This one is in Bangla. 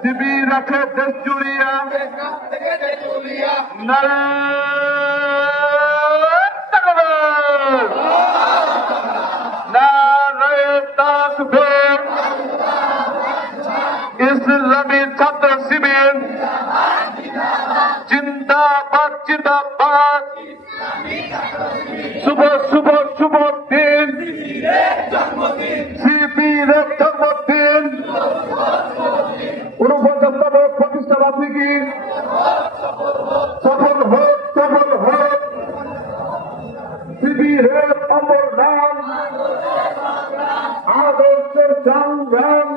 শিবির আছে দেশ জুড়িয়া ইসলামী ছাত্র শিবির জিন্দাবাদ জিন্দাবাদ। শুভ শুভ শুভ দিন শিবিরের জন্মদিন 49তম প্রতিষ্ঠা বার্ষিকী সফল হোক সফল হোক। শিবিরের অমর নাম আদর্শ সংগ্রাম